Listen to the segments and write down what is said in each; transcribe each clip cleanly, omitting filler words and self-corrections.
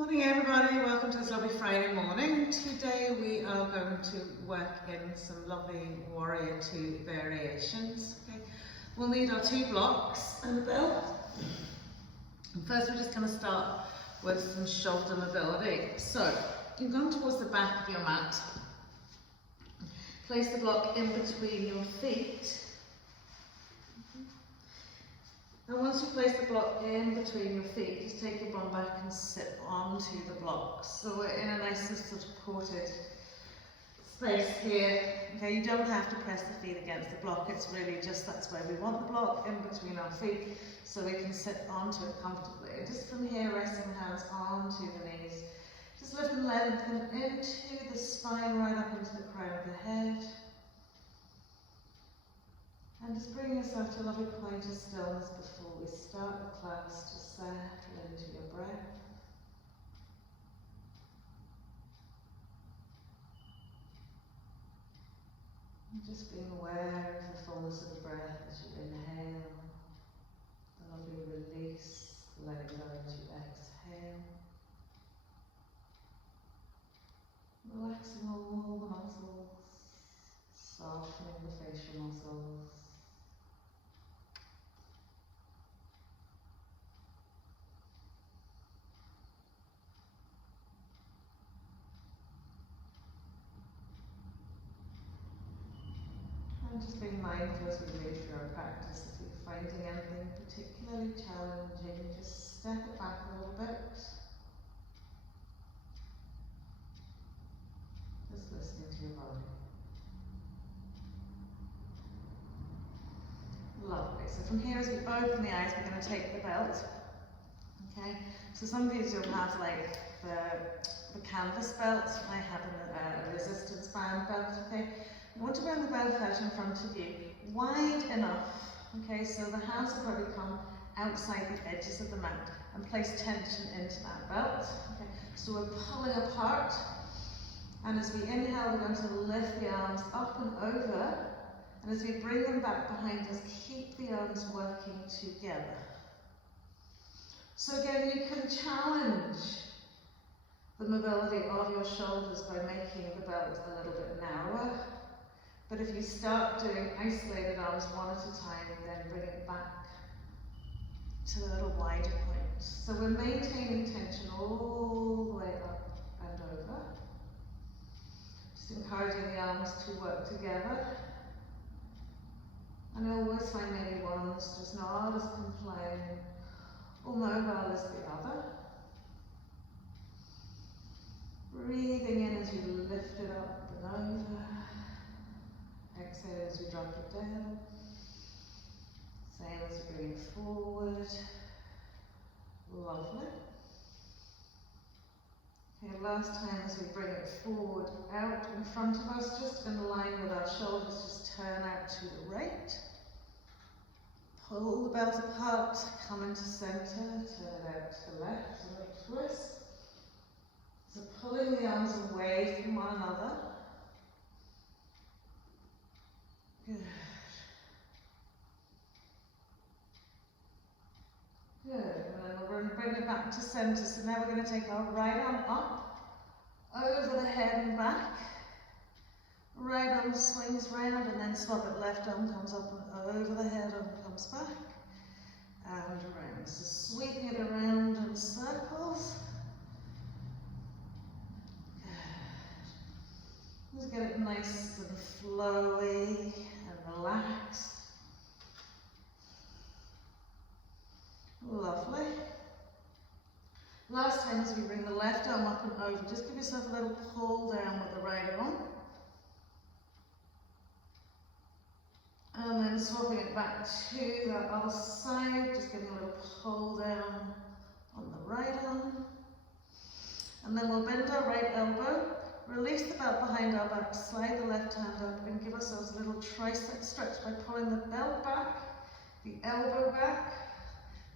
Morning everybody, welcome to this lovely Friday morning. Today we are going to work in some lovely Warrior 2 variations. Okay. We'll need our 2 blocks and a belt. And first we're just going to start with some shoulder mobility. So you're going towards the back of your mat. Place the block in between your feet. And once you place the block in between your feet, just take your bum back and sit onto the block. So we're in a nice sort of supported space here. Okay, you don't have to press the feet against the block. It's really just that's where we want the block, in between our feet, so we can sit onto it comfortably. And just from here, resting hands onto the knees. Just lift and lengthen into the spine, right up into the crown of the head. And just bring yourself to a lovely point of stillness before we start the class, to settle into your breath. And just being aware of the fullness of the breath as you inhale, the lovely release, letting go as you exhale. Relaxing all the muscles, softening the facial muscles. And just being mindful as we move through our practice, if you're finding anything particularly challenging, just step it back a little bit. Just listening to your body. Lovely. So from here, as we open the eyes, we're going to take the belt. Okay. So some of these you'll have like the canvas belt. I have a resistance band belt. Okay. You want to bring the belt out in front of you, wide enough. Okay. So the hands will probably come outside the edges of the mat and place tension into that belt. Okay. So we're pulling apart, and as we inhale, we're going to lift the arms up and over. And as we bring them back behind us, keep the arms working together. So again, you can challenge the mobility of your shoulders by making the belt a little bit narrower. But if you start doing isolated arms one at a time, then bring it back to a little wider point. So we're maintaining tension all the way up and over. Just encouraging the arms to work together. And I always find maybe one that's just not as compliant or mobile as the other. Breathing in as you lift it up and over. Exhale as you drop it down. Same as you bring it forward. Lovely. Okay, last time as we bring it forward, out in front of us, just in line with our shoulders, just turn out to the right. Pull the belt apart, come into centre, turn it out to the left, a little twist. So pulling the arms away from one another. Good. Good, and then we're going to bring it back to centre. So now we're going to take our right arm up, over the head and back. Right arm swings round and then swap it. Left arm comes up and over the head and comes back. And around. So sweeping it around in circles. Good. Just get it nice and flowy and relaxed. Lovely. Last time as we bring the left arm up and over, just give yourself a little pull down with the right arm. And then swapping it back to the other side, just giving a little pull down on the right arm. And then we'll bend our right elbow, release the belt behind our back, slide the left hand up and give ourselves a little tricep stretch by pulling the belt back, the elbow back,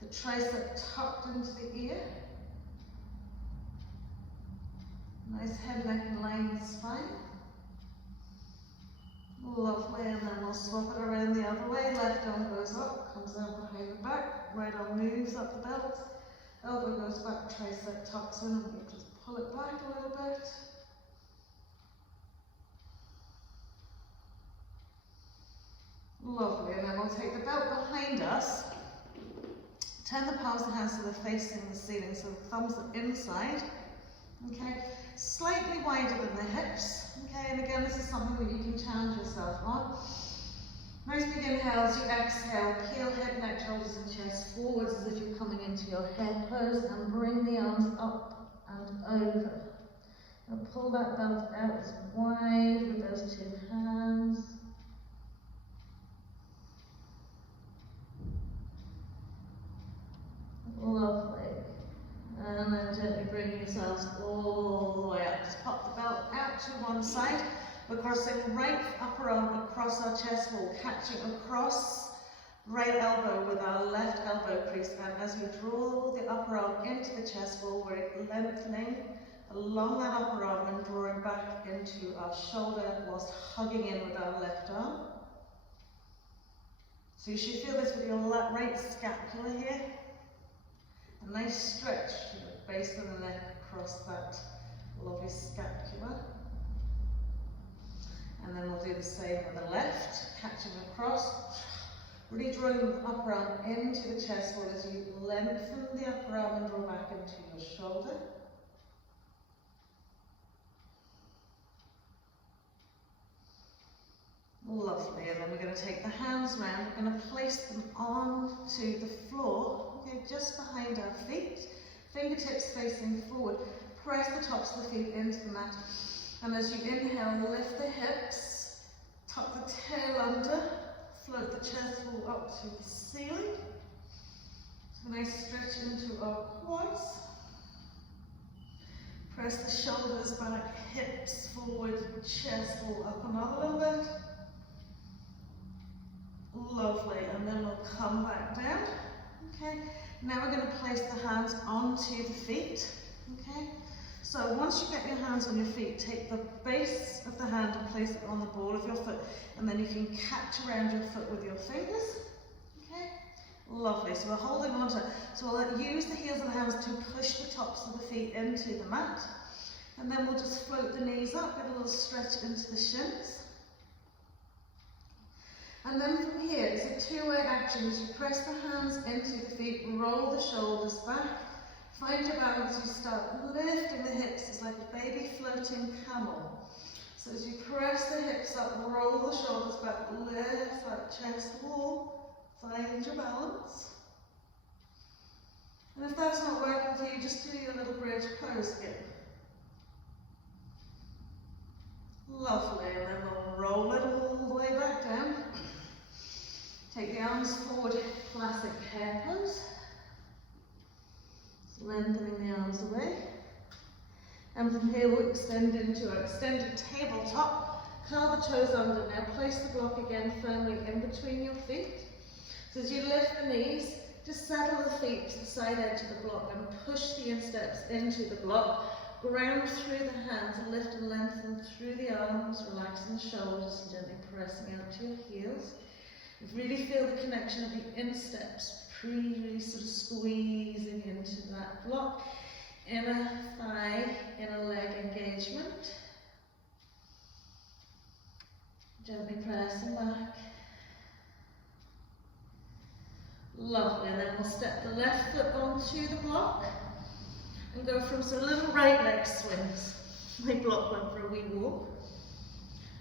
the tricep tucked into the ear. Nice head, neck and line with spine. Lovely, and then we'll swap it around the other way. Left arm goes up, comes down behind the back. Right arm moves up the belt. Elbow goes back, tricep tucks in, and we just pull it back a little bit. Lovely, and then we'll take the belt behind us. Turn the palms of the hands so they're facing the ceiling, so the thumbs are inside. Okay, slightly wider than the hips. Okay, and again, this is something that you can challenge yourself on. Nice big inhale as you exhale, peel head, neck, shoulders and chest forwards as if you're coming into your head pose, and bring the arms up and over. And pull that belt out as wide with those two hands. Lovely. And then gently bring yourselves all the way up. Just pop the belt out to one side. We're crossing right upper arm across our chest wall, catching across right elbow with our left elbow crease. And as we draw the upper arm into the chest wall, we're lengthening along that upper arm and drawing back into our shoulder whilst hugging in with our left arm. So you should feel this with your right scapula here. A nice stretch to the base of the neck across that lovely scapula. And then we'll do the same with the left, catching across, really drawing the upper arm into the chest wall as you lengthen the upper arm and draw back into your shoulder. Lovely, and then we're going to take the hands round, we're going to place them onto the floor, okay, just behind our feet, fingertips facing forward, press the tops of the feet into the mat, and as you inhale, lift the hips, tuck the tail under, float the chest wall up to the ceiling, so a nice stretch into our quads, press the shoulders back, hips forward, chest wall up another little bit. Lovely, and then we'll come back down. Okay, now we're going to place the hands onto the feet. Okay, so once you get your hands on your feet, take the base of the hand and place it on the ball of your foot, and then you can catch around your foot with your fingers. Okay, lovely, so we're holding on to it. So we'll use the heels of the hands to push the tops of the feet into the mat, and then we'll just float the knees up, get a little stretch into the shins. And then from here, it's a two-way action. As you press the hands into the feet, roll the shoulders back, find your balance, you start lifting the hips. It's like a baby floating camel. So as you press the hips up, roll the shoulders back, lift that chest wall, find your balance. And if that's not working for you, just do your little bridge pose again. Lovely, and then we'll roll it all the way back down. Take the arms forward, classic hare pose. Lengthening the arms away. And from here we'll extend into our extended tabletop. Curl the toes under. Now place the block again firmly in between your feet. So as you lift the knees, just settle the feet to the side edge of the block and push the insteps into the block. Ground through the hands, lift and lengthen through the arms, relaxing the shoulders and gently pressing out to your heels. Really feel the connection of the insteps, really sort of squeezing into that block. Inner thigh, inner leg engagement. Gently pressing back. Lovely, and then we'll step the left foot onto the block and go from some little right leg swings. My block went for a wee walk.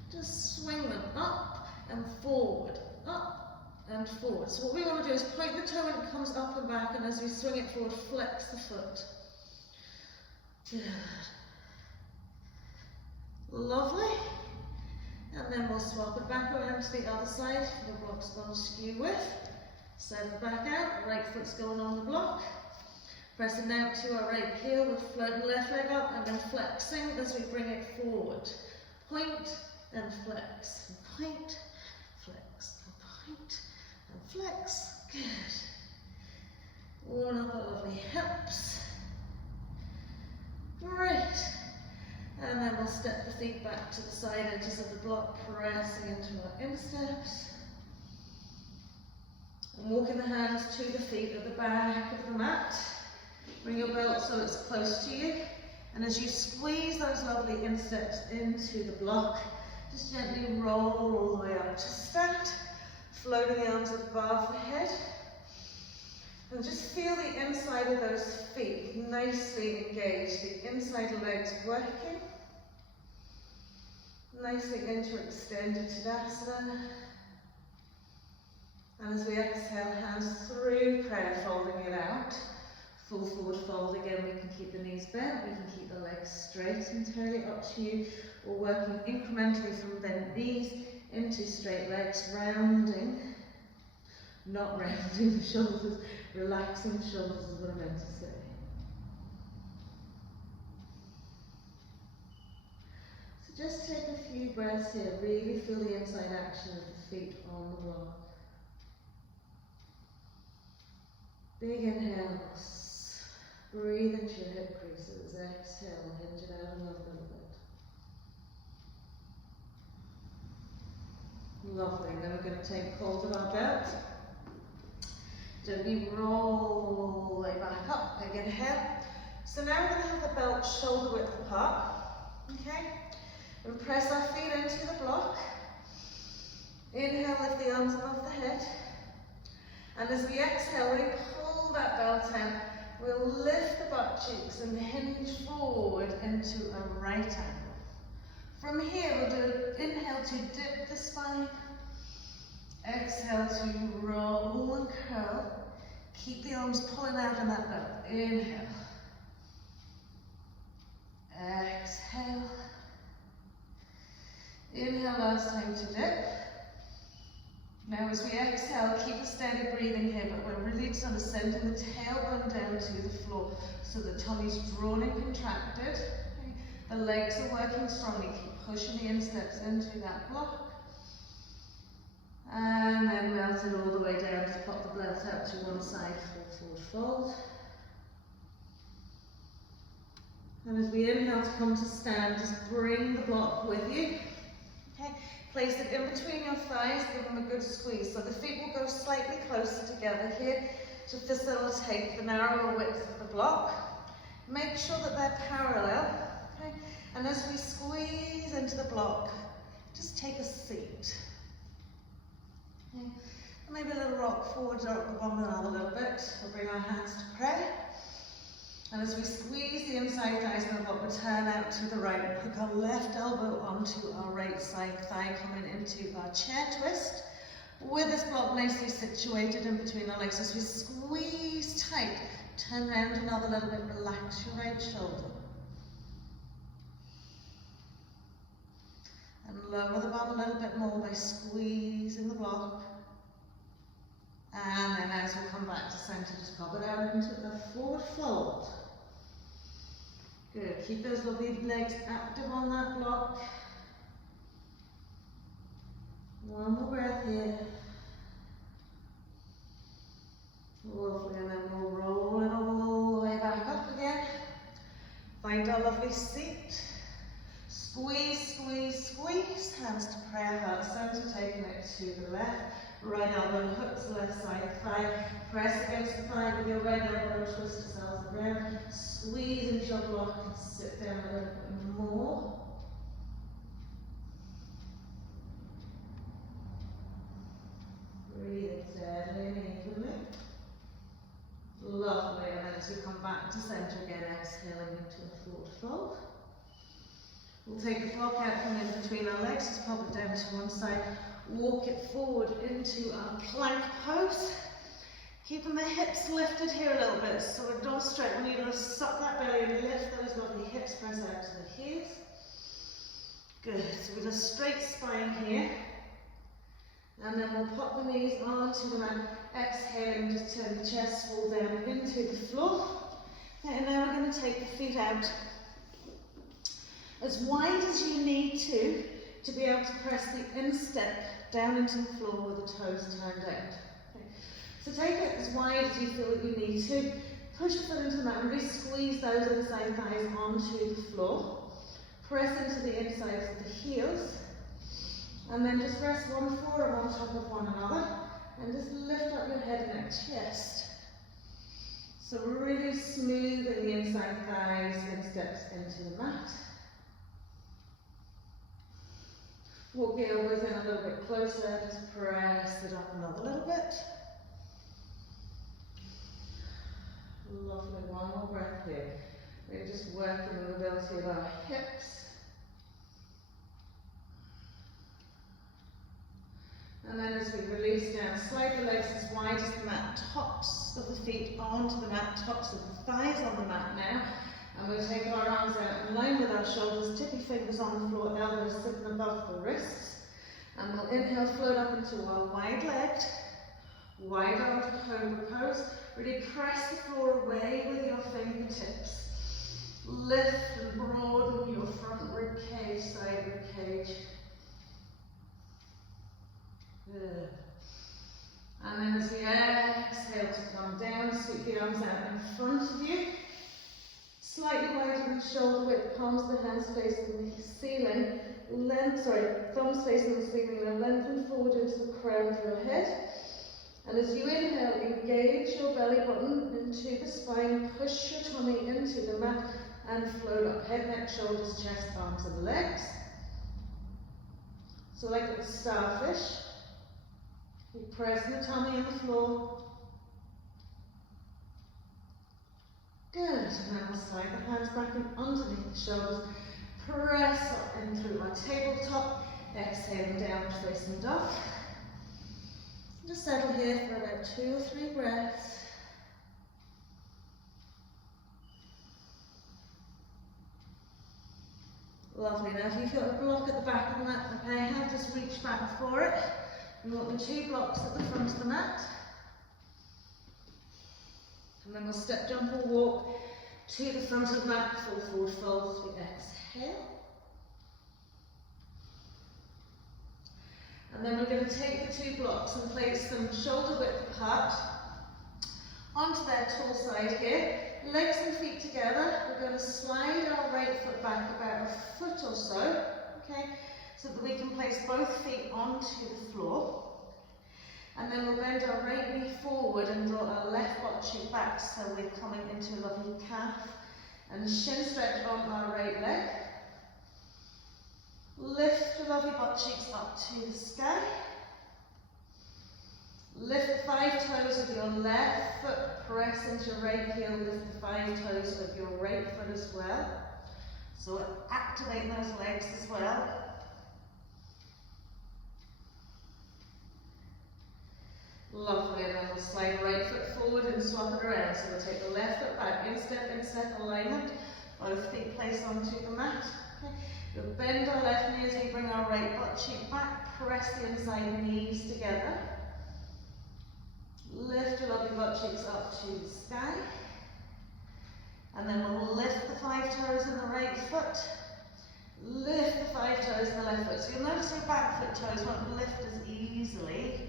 Just swing them up and forward. Up and forward. So what we want to do is point the toe when it comes up and back, and as we swing it forward, flex the foot. Good. Lovely. And then we'll swap it back around to the other side. The block's gone skew with. Send it back out. Right foot's going on the block. Pressing out to our right heel. We'll float the left leg up and then flexing as we bring it forward. Point and flex. And point, flex. Point and flex. Good. Warm up our lovely hips. Great. And then we'll step the feet back to the side edges of the block, pressing into our insteps. And walking the hands to the feet at the back of the mat. Bring your belt so it's close to you. And as you squeeze those lovely insteps into the block, just gently roll all the way up to stand. Floating the arms above the head. And just feel the inside of those feet nicely engaged. The inside legs working. Nicely into extended Tadasana. And as we exhale, hands through prayer, folding it out. Full forward fold again, we can keep the knees bent, we can keep the legs straight, entirely up to you. Or working incrementally from bent knees into straight legs, rounding. Not rounding the shoulders, relaxing the shoulders is what I meant to say. So just take a few breaths here, really feel the inside action of the feet on the block. Big inhales, breathe into your hip creases, exhale, hinge it out another little bit. Lovely, then we're going to take hold of our belt. Gently roll all the way back up, big inhale. So now we're going to have the belt shoulder width apart, okay? And press our feet into the block. Inhale, lift the arms above the head. And as we exhale, we pull that belt out. We'll lift the butt cheeks and hinge forward into a right angle. From here, we'll do an inhale to dip the spine. Exhale to roll and curl. Keep the arms pulling out on that belt. Inhale. Exhale. Inhale last time to dip. Now as we exhale, keep a steady breathing here, but we're really sort of sending the tailbone down to the floor so the tummy's drawn and contracted. Okay. The legs are working strongly. Keep pushing the insteps into that block. And then melt it all the way down. Just pop the belt out to one side, full forward fold. And as we inhale to come to stand, just bring the block with you. Okay. Place it in between your thighs, give them a good squeeze. So the feet will go slightly closer together here to facilitate the narrower width of the block. Make sure that they're parallel. Okay. And as we squeeze into the block, just take a seat. Okay. And maybe a little rock forward, rock the bum another little bit. We'll bring our hands to prayer. And as we squeeze the inside thighs in the block, we turn out to the right and hook our left elbow onto our right side thigh, coming into our chair twist. With this block nicely situated in between our legs, as we squeeze tight, turn around another little bit, relax your right shoulder. And lower the bum a little bit more by squeezing the block. And then as we come back to center, just pop it out into the forward fold. Good, keep those lovely legs active on that block. One more breath here. Lovely, and then we'll roll it all the way back up again. Find our lovely seat. Squeeze, squeeze, squeeze. Hands to prayer, heart center, taking it to the left. Right elbow hooks the left side thigh. Press against the thigh with your right elbow, twist yourselves around. Squeeze into your block and sit down a little bit more. Breathe steadily and evenly. Lovely, and then as we come back to center again, exhaling into a forward fold. We'll take the block out from in between our legs, just pop it down to one side. Walk it forward into our plank pose. Keeping the hips lifted here a little bit, so we don't stretch. We need to suck that belly and lift those lovely hips, press out to the heels. Good, so with a straight spine here. And then we'll pop the knees onto the mat, exhaling, just turn the chest fall down into the floor. Okay, and now we're going to take the feet out as wide as you need to be able to press the instep down into the floor with the toes turned out. Okay. So take it as wide as you feel that you need to. Push the foot into the mat and really squeeze those inside thighs onto the floor. Press into the insides of the heels. And then just rest one forearm on top of one another. And just lift up your head, neck, chest. So really smoothing the inside thighs in steps into the mat. Walk the elbows in a little bit closer, just press it up another little bit. Lovely, one more breath here. We're just working the mobility of our hips. And then as we release down, slide the legs as wide as the mat, tops of the feet onto the mat, tops of the thighs on the mat now. And we'll take our arms out in line with our shoulders, tippy fingers on the floor, elbows sitting above the wrists. And we'll inhale, float up into our wide-legged, wide-armed cobra pose. Really press the floor away with your fingertips. Lift and broaden your front rib cage, side rib cage. Good. And then as we exhale to come down, sweep the arms out in front of you. Slightly wider than shoulder width, palms of the hands facing the ceiling. Thumbs facing the ceiling, now lengthen forward into the crown of your head. And as you inhale, engage your belly button into the spine, push your tummy into the mat and float up. Head, neck, shoulders, chest, arms and legs. So like a starfish, you press the tummy on the floor. Good, and then we'll slide the hands back in underneath the shoulders. Press up in through our tabletop. Exhale, downward facing dog. Just settle here for about 2 or 3 breaths. Lovely. Now if you feel a block at the back of the mat, okay, just reach back for it. We want the 2 blocks at the front of the mat. And then we'll step, jump or walk to the front of the mat, fall forward, fold as we exhale. And then we're going to take the 2 blocks and place them shoulder width apart onto their tall side here. Legs and feet together. We're going to slide our right foot back about a foot or so, okay, so that we can place both feet onto the floor. And then we'll bend our right knee forward and draw our left butt cheek back, so we're coming into a lovely calf and shin stretch on our right leg. Lift the lovely butt cheeks up to the sky. Lift the 5 toes of your left foot, press into your right heel, lift the 5 toes of your right foot as well. So activate those legs as well. Lovely, and then we'll slide the right foot forward and swap it around. So we'll take the left foot back, instep alignment, both feet placed onto the mat. Okay. We'll bend our left knee as we bring our right butt cheek back, press the inside knees together. Lift your lovely butt cheeks up to the sky. And then we'll lift the 5 toes in the right foot. Lift the 5 toes in the left foot. So you'll notice your back foot toes won't lift as easily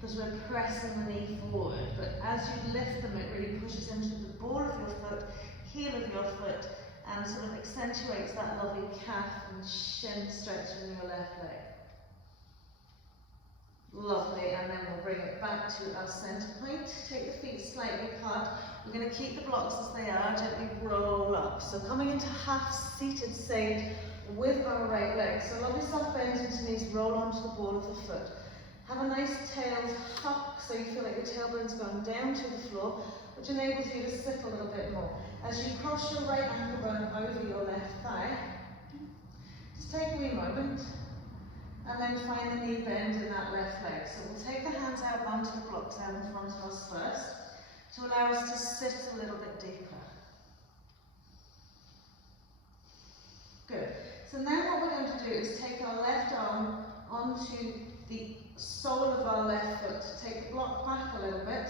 because we're pressing the knee forward. But as you lift them, it really pushes into the ball of your foot, heel of your foot, and sort of accentuates that lovely calf and shin stretch in your left leg. Lovely, and then we'll bring it back to our centre point. Take the feet slightly apart. We're going to keep the blocks as they are, gently roll up. So coming into half seated sage with our right leg. So lovely soft bend into knees, roll onto the ball of the foot. Have a nice tailed hop, so you feel like your tailbone's gone down to the floor, which enables you to sit a little bit more. As you cross your right ankle bone over your left thigh, just take a wee moment, and then find the knee bend in that left leg. So we'll take the hands out onto the blocks out in front of us first, to allow us to sit a little bit deeper. Good. So now what we're going to do is take our left arm onto the sole of our left foot. Take the block back a little bit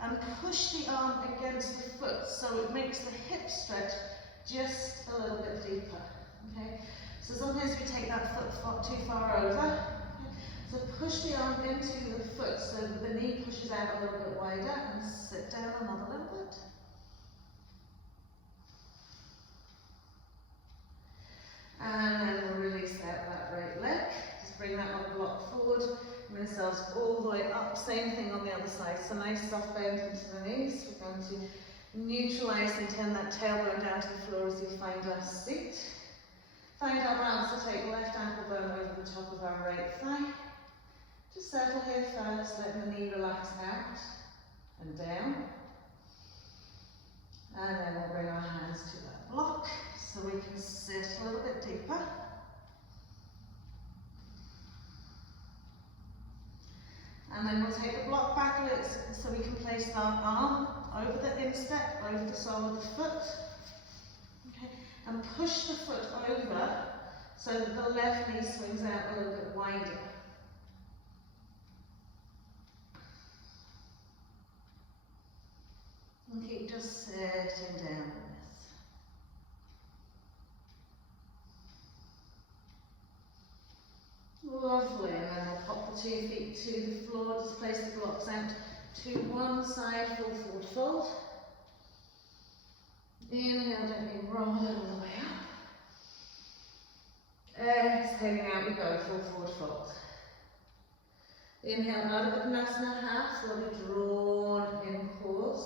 and push the arm against the foot so it makes the hip stretch just a little bit deeper. Okay? So sometimes we take that foot too far over. Okay? So push the arm into the foot so that the knee pushes out a little bit wider and sit down another little bit. And then we'll release out that right leg. Just bring that one block forward. Bring ourselves all the way up. Same thing on the other side. So nice soft bend into the knees. We're going to Neutralise and turn that tailbone down to the floor as you find our seat. Find our balance to take left ankle bone over the top of our right thigh. Just settle here first, let the knee relax out and down. And then we'll bring our hands to that block so we can sit a little bit deeper. And then we'll take the block back a little so we can place our arm over the instep, over the sole of the foot. Okay. And push the foot over so that the left knee swings out a little bit wider. And keep just sitting down with this. Lovely, and then we'll pop the 2 feet to the floor, just place the blocks out to one side, full forward fold. Inhale, gently roll it all the way up. Exhaling out we go, full forward fold. Inhale out of Uttanasana half, slowly drawn in pause.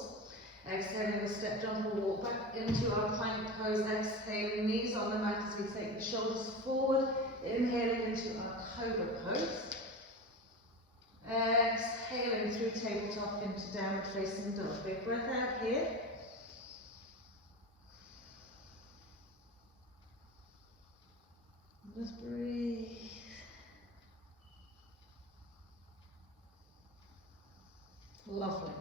Exhaling, we'll step, jump, or walk back into our plank pose. Exhaling, knees on the mat as we take the shoulders forward. Inhaling into our cobra pose. Exhaling through tabletop into downward facing dog. Big breath out here. Just breathe. Lovely.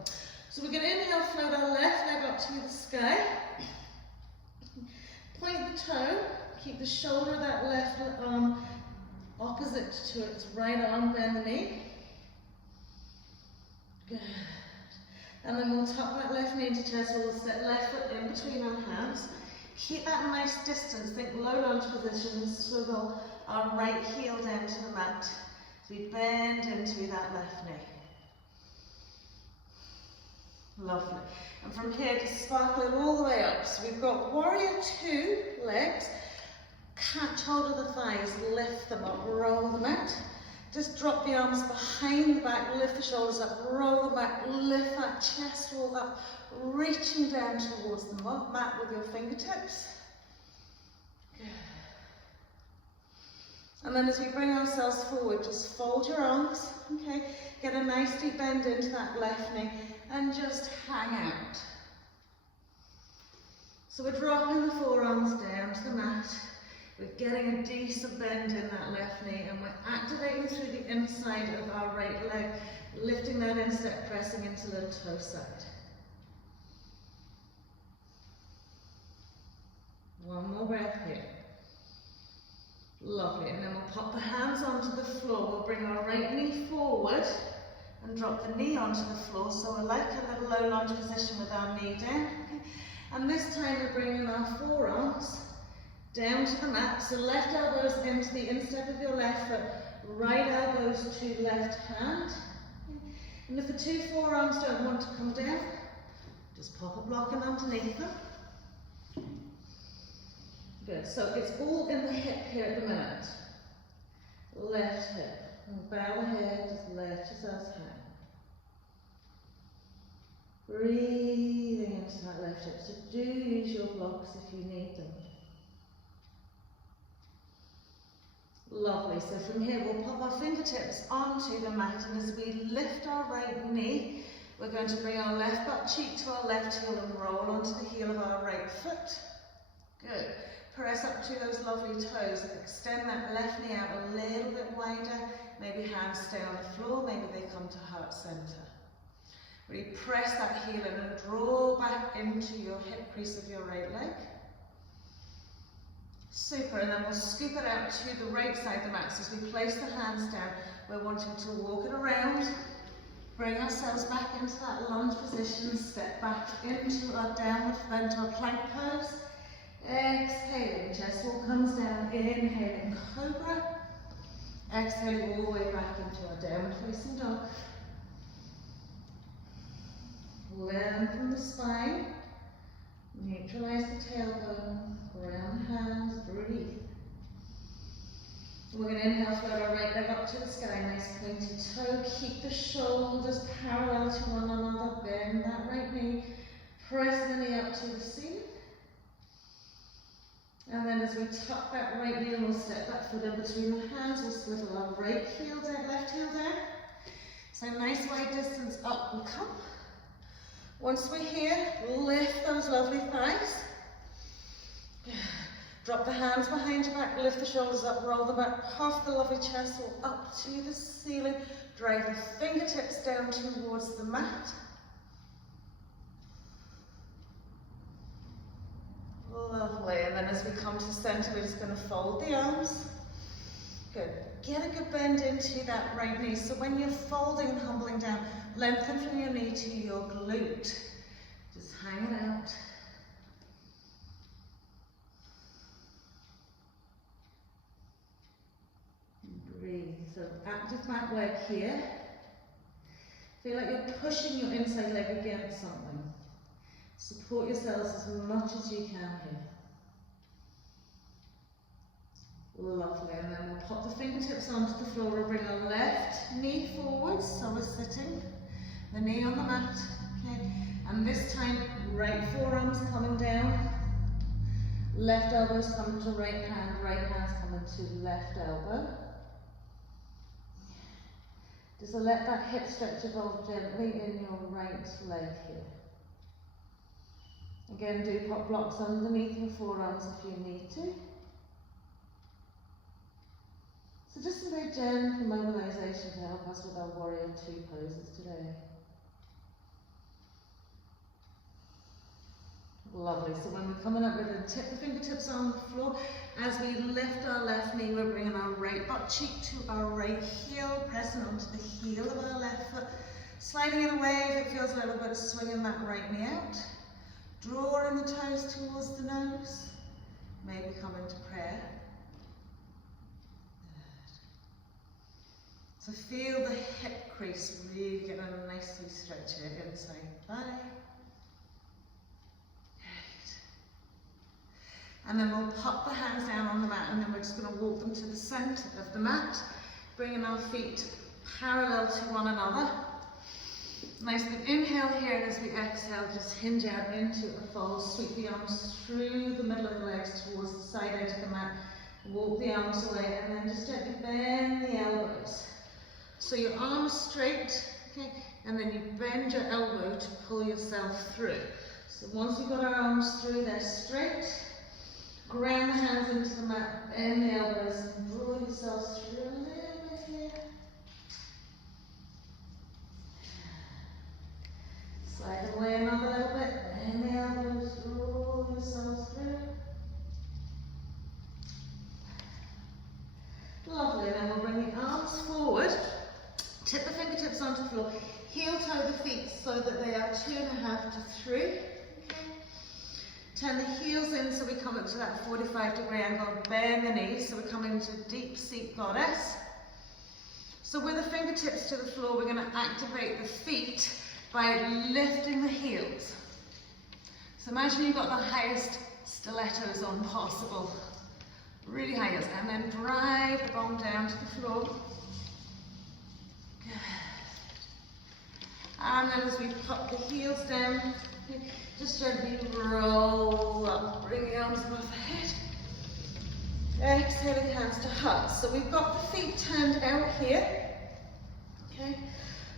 So we're going to inhale, float our left leg up to the sky. Point the toe, keep the shoulder of that left arm opposite to its right arm, bend the knee. Good. And then we'll tuck that left knee into chest, so we'll step left foot in between our hands. Keep that nice distance, think low lunge position, swivel our right heel down to the mat. So we bend into that left knee. Lovely. And from here, just sparkling all the way up. So we've got warrior 2 legs. Catch hold of the thighs, lift them up, roll them out. Just drop the arms behind the back, lift the shoulders up, roll them back, lift that chest wall up, reaching down towards the mat with your fingertips. Good. And then as we bring ourselves forward, just fold your arms, okay? Get a nice deep bend into that left knee and just hang out. So we're dropping the forearms down to the mat. We're getting a decent bend in that left knee and we're activating through the inside of our right leg, lifting that instep, pressing into the toe side. One more breath here. Lovely, and then we'll pop the hands onto the floor. We'll bring our right knee forward and drop the knee onto the floor, so we're like a little low lunge position with our knee down. Okay. And this time we're bringing our forearms down to the mat, so left elbows into the instep of your left foot, right elbows to left hand. Okay. And if the 2 forearms don't want to come down, just pop a block in underneath them. Good, so it's all in the hip here at the minute. Left hip. And bow the head, just let yourselves hang. Breathing into that left hip. So do use your blocks if you need them. Lovely, so from here we'll pop our fingertips onto the mat, and as we lift our right knee, we're going to bring our left butt cheek to our left heel and roll onto the heel of our right foot. Good. Press up to those lovely toes. Extend that left knee out a little bit wider. Maybe hands stay on the floor, maybe they come to heart center. Really press that heel in and draw back into your hip crease of your right leg. Super, and then we'll scoop it out to the right side of the mat. So as we place the hands down, we're wanting to walk it around, bring ourselves back into that lunge position, step back into our downward our plank pose. Exhaling, chest wall comes down, inhaling cobra. Exhaling all the way back into our downward facing dog. Lengthen the spine. Neutralize the tailbone. Ground hands, breathe. We're going to inhale, float our right leg up to the sky, nice pointed toe. Keep the shoulders parallel to one another. Bend that right knee. Press the knee up to the ceiling. And then as we tuck that right knee, we'll step that foot in between the hands. We'll swivel our right heel down, left heel down. So nice wide distance up we come. Once we're here, lift those lovely thighs. Drop the hands behind your back, lift the shoulders up, roll them back, puff the lovely chest all up to the ceiling. Drive the fingertips down towards the mat. Lovely, and then as we come to center, we're just going to fold the arms. Good. Get a good bend into that right knee. So when you're folding and humbling down, lengthen from your knee to your glute. Just hang it out. And breathe. So active back leg here. Feel like you're pushing your inside leg against something. Support yourselves as much as you can here. Lovely, and then we'll pop the fingertips onto the floor. We'll bring our left knee forward, so we're sitting, the knee on the mat, okay? And this time, right forearm's coming down, left elbow's coming to right hand's coming to left elbow. Just let that hip stretch evolve gently in your right leg here. Again, do pop blocks underneath your forearms if you need to. So just some very gentle mobilisation to help us with our warrior two poses today. Lovely. So when we're coming up, we're going to tip the fingertips on the floor. As we lift our left knee, we're bringing our right butt cheek to our right heel, pressing onto the heel of our left foot, sliding it away if it feels a little bit of swinging that right knee out. Drawing the toes towards the nose. Maybe come into prayer. So feel the hip crease really getting nicely stretched here inside the body. Great. And then we'll pop the hands down on the mat, and then we're just going to walk them to the centre of the mat, bringing our feet parallel to one another. Nice big inhale here, and as we exhale, just hinge out into a fold. Sweep the arms through the middle of the legs towards the side edge of the mat. Walk the arms away, and then just gently bend the elbows. So your arms straight, okay, and then you bend your elbow to pull yourself through. So once we've got our arms through, they're straight. Ground the hands into the mat, bend the elbows, and draw yourselves through a little bit here. Slide away another little bit, bend the elbows, draw yourselves through. Lovely, then we'll bring the arms forward, tip the fingertips onto the floor, heel toe the feet so that they are 2.5 to 3. Okay. Turn the heels in so we come up to that 45-degree angle, bend the knees so we come into deep seat goddess. So with the fingertips to the floor, we're going to activate the feet by lifting the heels. So imagine you've got the highest stilettos on possible. Really high heels, and then drive the bum down to the floor. Good. And then as we pop the heels down, just gently roll up, bring the arms above the head. Exhaling hands to heart. So we've got the feet turned out here. Okay.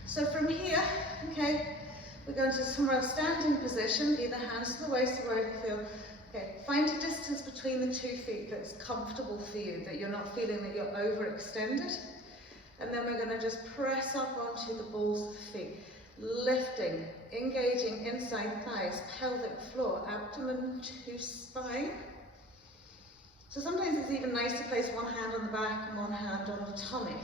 So from here, okay, we're going to somewhere standing position, either hands to the waist or wherever you feel. Okay, find a distance between the 2 feet that's comfortable for you, that you're not feeling that you're overextended. And then we're going to just press up onto the balls of the feet, lifting, engaging inside thighs, pelvic floor, abdomen to spine. So sometimes it's even nice to place one hand on the back and one hand on the tummy.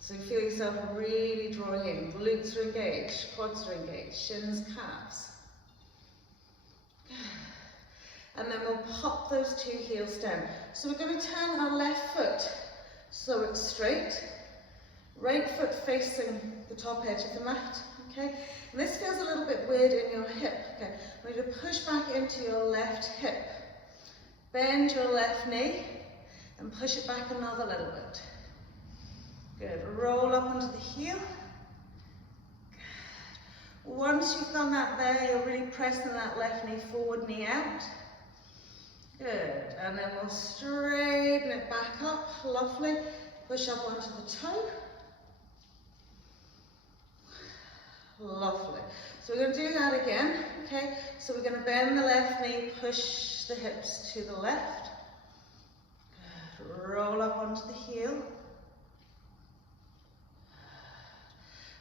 So you feel yourself really drawing in, glutes are engaged, quads are engaged, shins, calves. And then we'll pop those 2 heels down. So we're going to turn our left foot so it's straight, right foot facing the top edge of the mat, okay? And this feels a little bit weird in your hip, okay? I want you to push back into your left hip, bend your left knee, and push it back another little bit. Good, roll up onto the heel. Good. Once you've done that there, you're really pressing that left knee forward, knee out. Good, and then we'll straighten it back up, lovely. Push up onto the toe. Lovely. So we're going to do that again, okay? So we're going to bend the left knee, push the hips to the left. Good. Roll up onto the heel.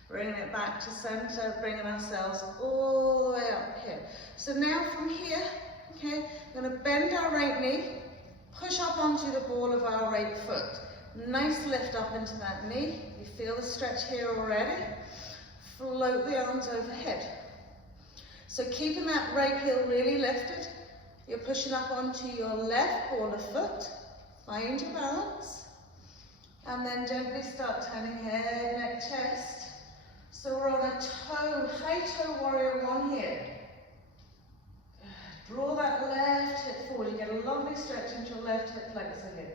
Bringing it back to center, bringing ourselves all the way up here. So now from here, okay, we're going to bend our right knee, push up onto the ball of our right foot. Nice lift up into that knee. You feel the stretch here already. Float the arms overhead. So keeping that right heel really lifted, you're pushing up onto your left ball of foot. Find your balance. And then gently start turning head, neck, chest. So we're on a toe, high toe warrior one here. Draw that left hip forward. You get a lovely stretch into your left hip flexor here.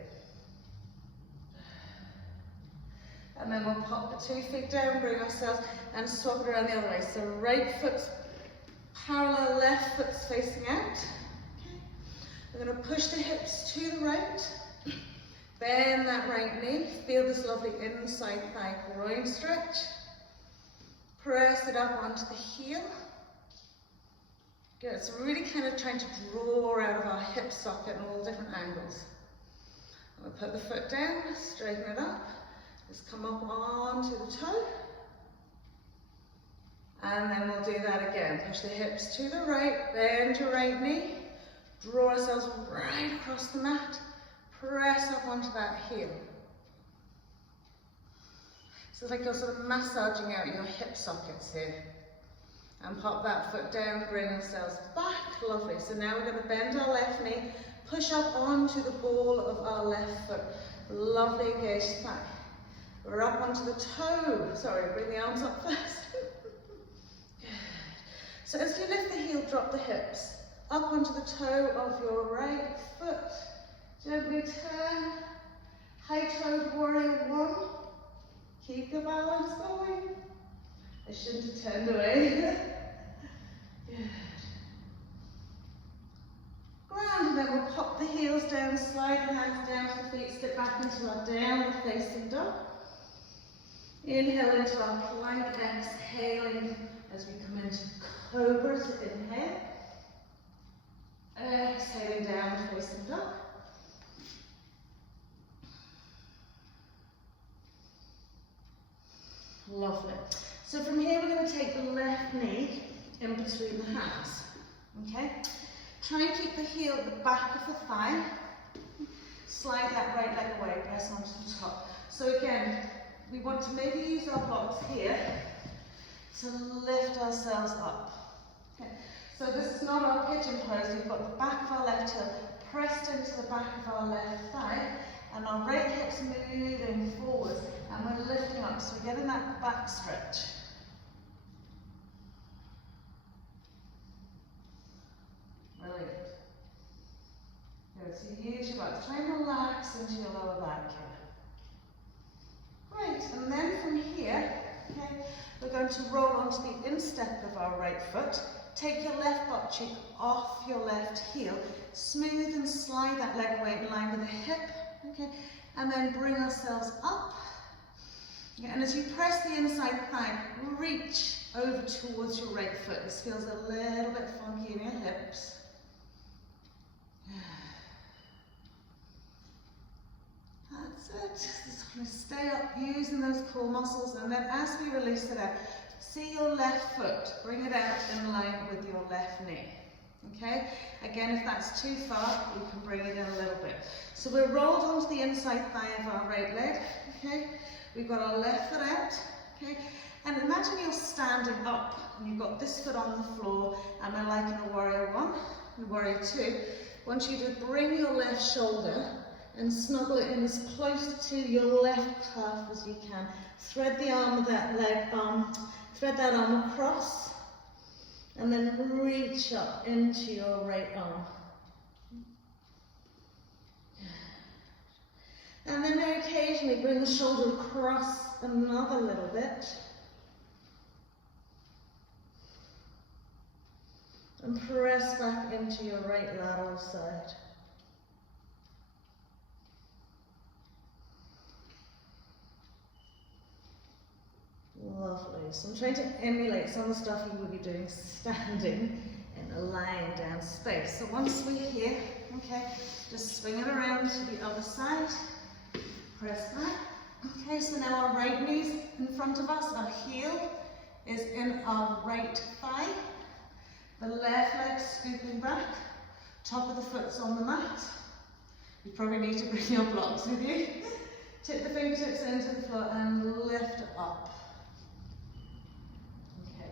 And then we'll pop the 2 feet down, bring ourselves and swap it around the other way. So right foot's parallel, left foot's facing out. Okay. We're going to push the hips to the right. Bend that right knee. Feel this lovely inside thigh groin stretch. Press it up onto the heel. Good. So we're really kind of trying to draw out of our hip socket in all different angles. We'll put the foot down, straighten it up. Just come up onto the toe. And then we'll do that again. Push the hips to the right, bend your right knee. Draw ourselves right across the mat. Press up onto that heel. So it's like you're sort of massaging out your hip sockets here. And pop that foot down, bring ourselves back. Lovely. So now we're going to bend our left knee, push up onto the ball of our left foot. Lovely engaged thigh. We're up onto the toe. Sorry, bring the arms up first. Good. So as you lift the heel, drop the hips. Up onto the toe of your right foot. Gently turn. High-toed warrior one. Keep your balance going. I shouldn't have turned away. Good. Ground, and then we'll pop the heels down, slide the hands down to the feet, step back into our downward facing dog. Inhale into our plank, exhaling as we come into cobra to inhale. Exhaling downward facing dog. Lovely. So from here we're going to take the left knee in between the hands. Okay? Try and keep the heel at the back of the thigh. Slide that right leg away, press onto the top. So again, we want to maybe use our blocks here to lift ourselves up. Okay. So this is not our pigeon pose. We've got the back of our left heel pressed into the back of our left thigh, and our right hip's moving forward, and we're lifting up. So we're getting that back stretch. Brilliant. Good. So you use your back. Try and relax into your lower back here. Great, and then from here, okay, we're going to roll onto the instep of our right foot. Take your left butt cheek off your left heel. Smooth and slide that leg away in line with the hip. Okay, and then bring ourselves up. Okay, and as you press the inside thigh, reach over towards your right foot. This feels a little bit funky in your hips. That's it. Just going to stay up using those core muscles, and then as we release it out, see your left foot, bring it out in line with your left knee. Okay? Again, if that's too far, you can bring it in a little bit. So we're rolled onto the inside thigh of our right leg. Okay? We've got our left foot out. Okay? And imagine you're standing up and you've got this foot on the floor, and we're like in a warrior one and warrior two. I want you to bring your left shoulder and snuggle it in as close to your left calf as you can. Thread the arm of that leg, thread that arm across, and then reach up into your right arm. And then very occasionally bring the shoulder across another little bit. and press back into your right lateral side. Lovely. So I'm trying to emulate some of the stuff you will be doing standing in a lying down space. So once we're here, okay, just swing it around to the other side. Press back. Okay, so now our right knee's in front of us, our heel is in our right thigh. The left leg scooping back. Top of the foot's on the mat. You probably need to bring your blocks with you. Tip the fingertips into the floor and lift up. Okay,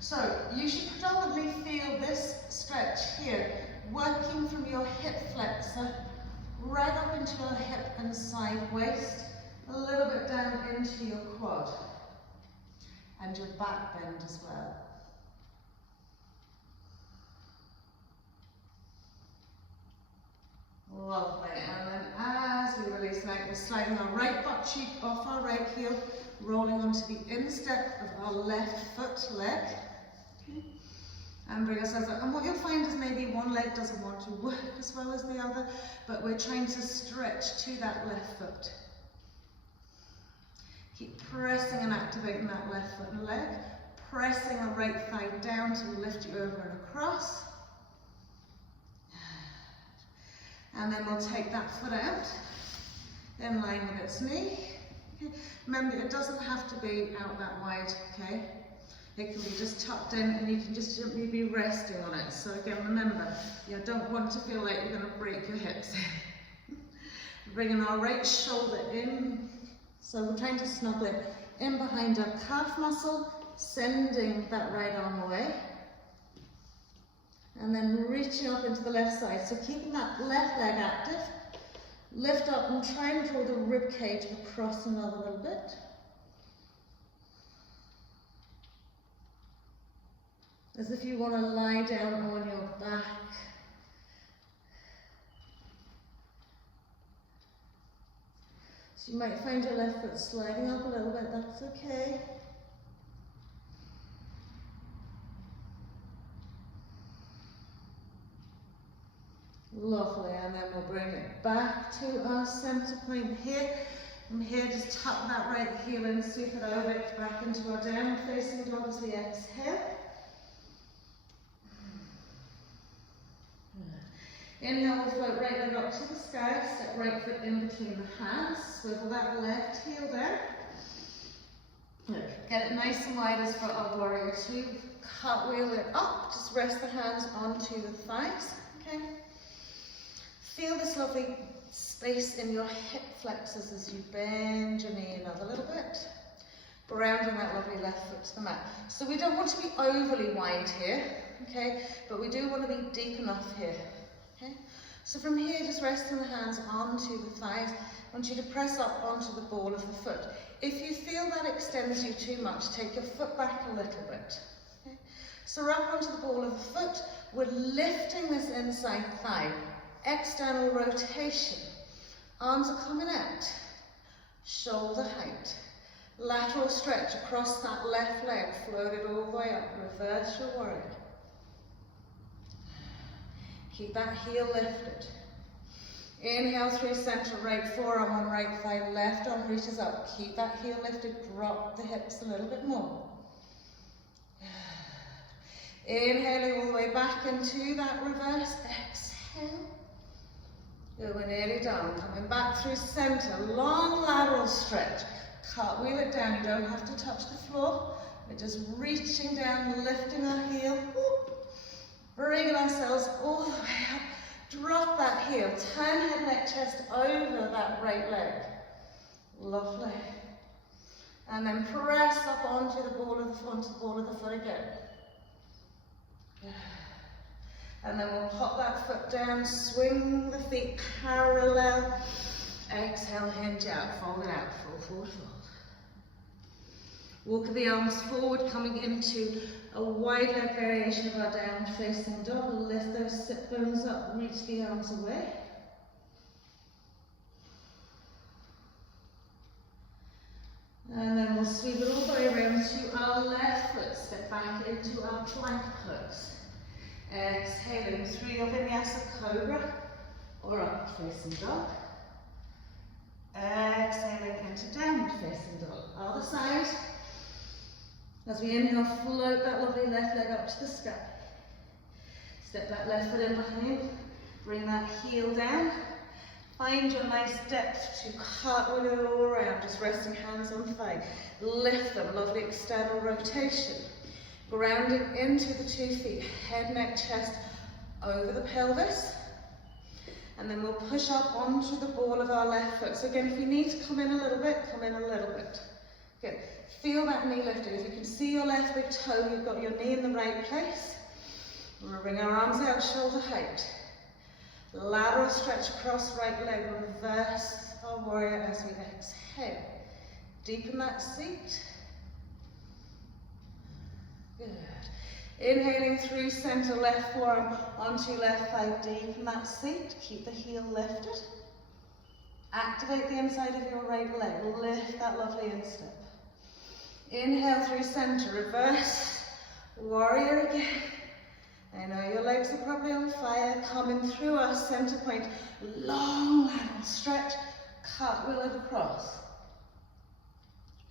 so you should predominantly feel this stretch here, working from your hip flexor right up into your hip and side waist, a little bit down into your quad and your back bend as well. Lovely, and then as we release out, we're sliding our right butt cheek off our right heel, rolling onto the instep of our left foot leg. Okay. And bring ourselves up. And what you'll find is maybe one leg doesn't want to work as well as the other, but we're trying to stretch to that left foot. Keep pressing and activating that left foot and leg, pressing our right thigh down to lift you over and across. And then we'll take that foot out, in line with its knee. Okay. Remember, it doesn't have to be out that wide, okay? It can be just tucked in and you can just gently be resting on it. So again, remember, you don't want to feel like you're going to break your hips. Bringing our right shoulder in. So we're trying to snuggle it in behind our calf muscle, sending that right arm away. And then reaching up into the left side. So keeping that left leg active. Lift up and try and draw the rib cage across another little bit. As if you want to lie down on your back. So you might find your left foot sliding up a little bit, that's okay. Lovely, and then we'll bring it back to our center point here. From here, just tuck that right heel in, sweep it over, back into our downward facing dog as we exhale. Inhale, we'll float right leg up to the sky, step right foot in between the hands, swivel that left heel down. Look, get it nice and wide as for our warrior two. Cartwheel it up, just rest the hands onto the thighs, okay? Feel this lovely space in your hip flexors as you bend your knee another little bit. Grounding that lovely left foot to the mat. So we don't want to be overly wide here, okay? But we do want to be deep enough here. Okay. So from here, just resting the hands onto the thighs. I want you to press up onto the ball of the foot. If you feel that extends you too much, take your foot back a little bit. Okay. So up onto the ball of the foot, we're lifting this inside thigh. External rotation. Arms are coming out. Shoulder height. Lateral stretch across that left leg. Float it all the way up. Reverse your warrior. Keep that heel lifted. Inhale through center, right forearm on right thigh, left arm reaches up. Keep that heel lifted, drop the hips a little bit more. Inhaling all the way back into that reverse. Exhale. We're nearly done. Coming back through center, long lateral stretch. Cartwheel it down, you don't have to touch the floor. We're just reaching down, lifting our heel. Bringing ourselves all the way up, drop that heel, turn head, neck, chest over that right leg. Lovely. And then press up onto the ball of the foot again. And then we'll pop that foot down, swing the feet parallel. Exhale, hinge out, fold it out, forward, fold. Walk the arms forward, coming into a wide leg variation of our downward facing dog. Lift those sit bones up, reach the arms away. And then we'll sweep it all the way around to our left foot. Step back into our plank pose. Exhaling through your vinyasa cobra or up facing dog. Exhaling into downward facing dog. Other side. As we inhale, float that lovely left leg up to the sky. Step that left foot in behind. Bring that heel down. Find your nice depth to cartwheel it all around, just resting hands on thigh. Lift them, lovely external rotation. Ground it into the 2 feet, head, neck, chest, over the pelvis. And then we'll push up onto the ball of our left foot. So again, if you need to come in a little bit, come in a little bit. Good. Feel that knee lifted. If you can see your left big toe, you've got your knee in the right place. We're going to bring our arms out, shoulder height. Lateral stretch across right leg, reverse our warrior as we exhale. Deepen that seat. Good. Inhaling through center, left forearm onto left thigh, deepen that seat. Keep the heel lifted. Activate the inside of your right leg, lift that lovely instep. Inhale through center, reverse, warrior again. I know your legs are probably on fire, coming through our center point, long lateral stretch, cartwheel it across.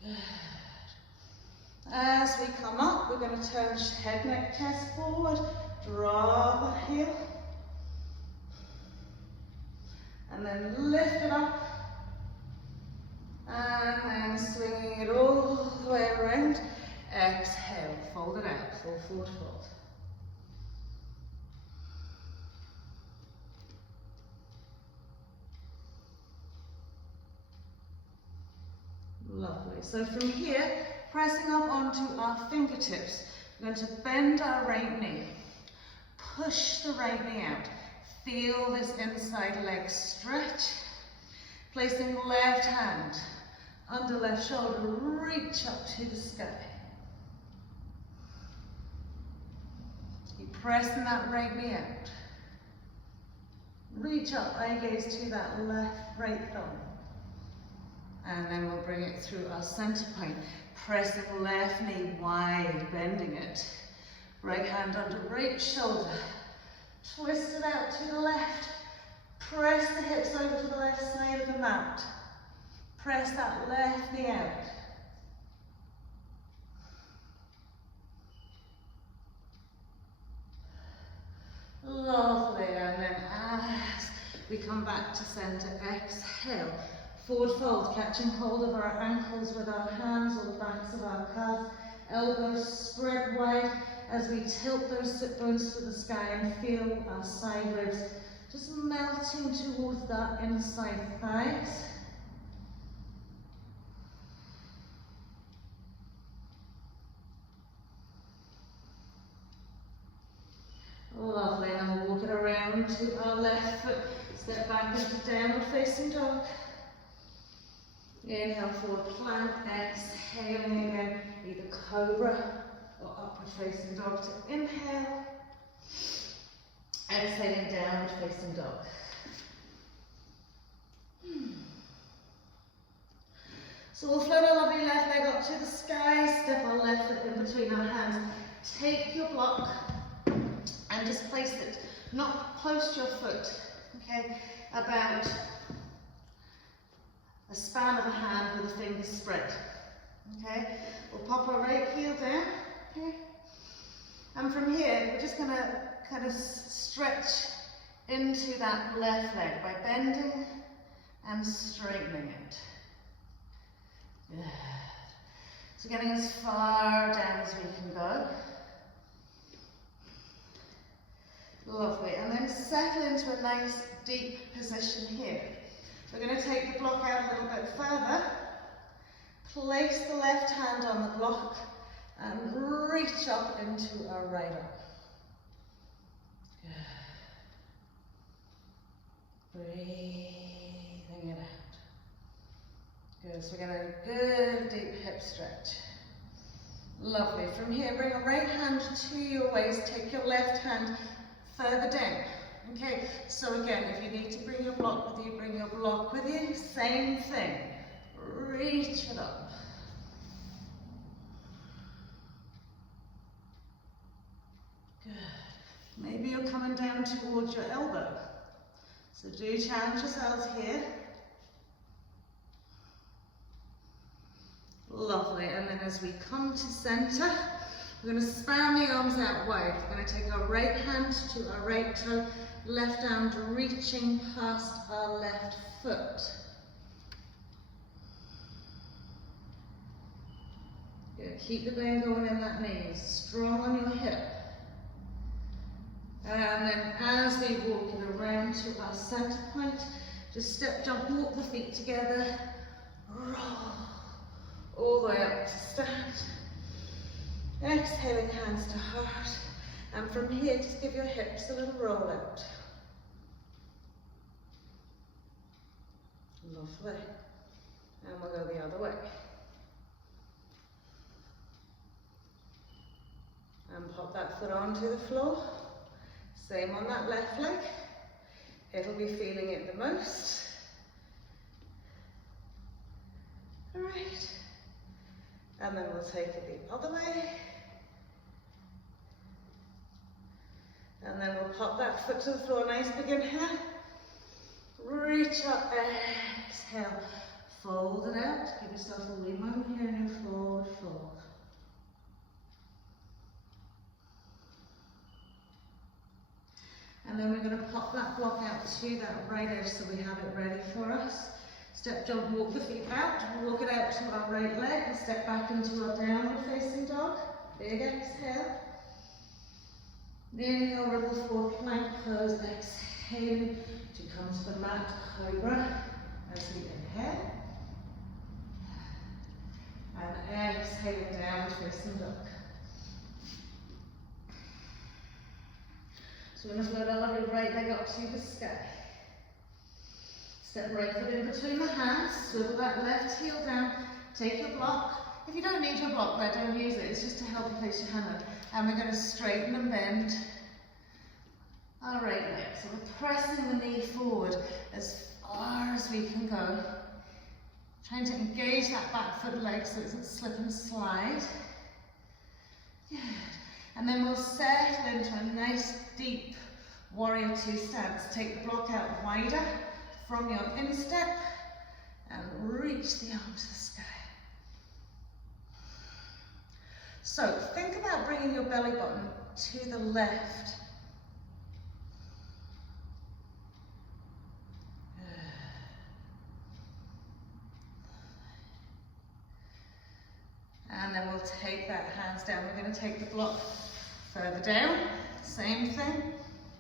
Good. As we come up, we're going to turn head, neck, chest forward, draw the heel, and then lift it up, and then swinging it all the way around. Exhale, fold it out, full forward fold. Lovely. So from here, pressing up onto our fingertips, we're going to bend our right knee. Push the right knee out. Feel this inside leg stretch. Placing left hand under left shoulder, reach up to the sky. Keep pressing that right knee out. Reach up, eye gaze to that right thumb. And then we'll bring it through our center point. Pressing left knee wide, bending it. Right hand under right shoulder. Twist it out to the left. Press the hips over to the left side of the mat. Press that left knee out. Lovely, and then as we come back to center, exhale. Forward fold, catching hold of our ankles with our hands or the backs of our calves. Elbows spread wide as we tilt those sit bones to the sky and feel our side ribs just melting towards that inside thighs. Lovely, and we'll walk it around to our left foot. Step back into downward facing dog. Inhale, forward plank, exhaling again, either cobra or upward facing dog to inhale. Exhaling, downward facing dog. So we'll float our lovely left leg up to the sky, step our left foot in between our hands. Take your block and just place it, not close to your foot, okay, about a span of a hand with the fingers spread, okay? We'll pop our right heel down, okay? And from here, we're just gonna kind of stretch into that left leg by bending and straightening it. Good. So getting as far down as we can go. Lovely, and then settle into a nice deep position here. We're going to take the block out a little bit further, place the left hand on the block and reach up into our right arm. Good. Breathing it out. Good, so we're going to good deep hip stretch. Lovely, from here bring a right hand to your waist, take your left hand further down. Okay, so again, if you need to bring your block with you, bring your block with you. Same thing. Reach it up. Good. Maybe you're coming down towards your elbow. So do challenge yourselves here. Lovely, and then as we come to center, we're going to span the arms out wide. We're going to take our right hand to our right toe, left hand reaching past our left foot. Good. Keep the bone going in that knee, strong on your hip. And then as we walk it around to our center point, just step, jump, walk the feet together, roll all the way up to stand. Exhaling hands to heart. And from here, just give your hips a little roll out. Lovely. And we'll go the other way. And pop that foot onto the floor. Same on that left leg. It'll be feeling it the most. All right. And then we'll take it the other way. And then we'll pop that foot to the floor. Nice big inhale. Reach up, exhale. Fold it out. Give yourself a wee moment here and then forward fold. And then we're going to pop that block out to that right edge so we have it ready for us. Step, jump, walk the feet out. Walk it out to our right leg and step back into our downward facing dog. Big exhale. Inhale, ripple forward, plank pose. Exhale to come to the mat, cobra. As we inhale. And exhale, downward facing dog. So we're going to float our right leg up to the sky. Step right foot in between the hands, swivel that left heel down, take your block. If you don't need your block there, don't use it, it's just to help you place your hand on. And we're going to straighten and bend our right leg. So we're pressing the knee forward as far as we can go. Trying to engage that back foot leg so it doesn't slip and slide. Good. And then we'll settle into a nice deep warrior two stance. Take the block out wider from your instep and reach the arm to the sky. So think about bringing your belly button to the left. And then we'll take that hands down. We're going to take the block further down. Same thing,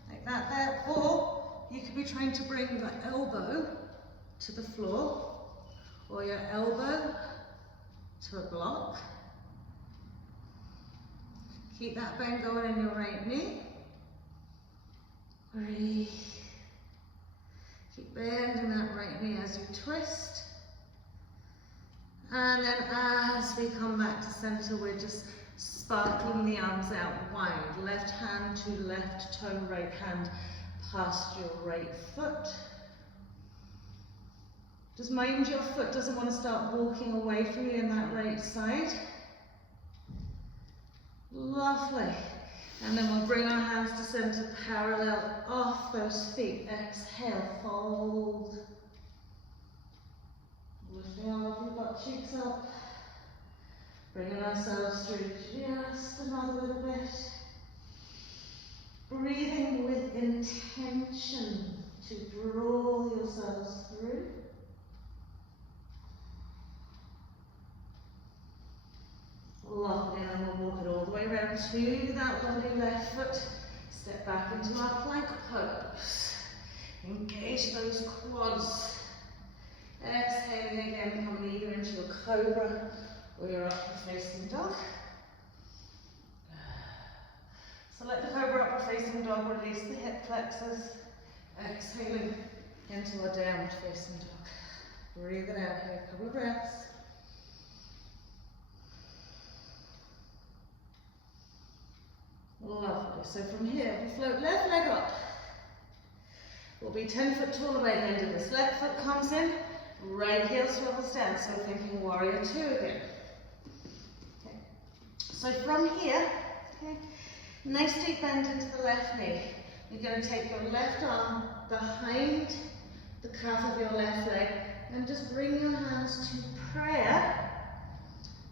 like that there. Or you could be trying to bring the elbow to the floor, or your elbow to a block. Keep that bend going in your right knee. Breathe. Keep bending that right knee as you twist. And then as we come back to center, we're just sparkling the arms out wide. Left hand to left toe, right hand past your right foot. Just mind your foot doesn't want to start walking away from you in that right side. Lovely. And then we'll bring our hands to center, parallel off those feet. Exhale, fold. Lifting our lovely butt cheeks up. Bringing ourselves through just another little bit. Breathing with intention to draw yourselves through. Lovely, and then we'll walk it all the way around to that lovely left foot. Step back into our plank pose. Engage those quads. Exhaling again, coming either into your cobra or your upward facing dog. So let the cobra upward facing dog release the hip flexors. Exhaling into a downward facing dog. Breathe it out here, a couple of breaths. Lovely. So from here, we float left leg up. We'll be 10 foot taller by the end of this. Left foot comes in, right heel swivels down. So we're thinking warrior two again. Okay. So from here, okay, Nice deep bend into the left knee. You're going to take your left arm behind the calf of your left leg and just bring your hands to prayer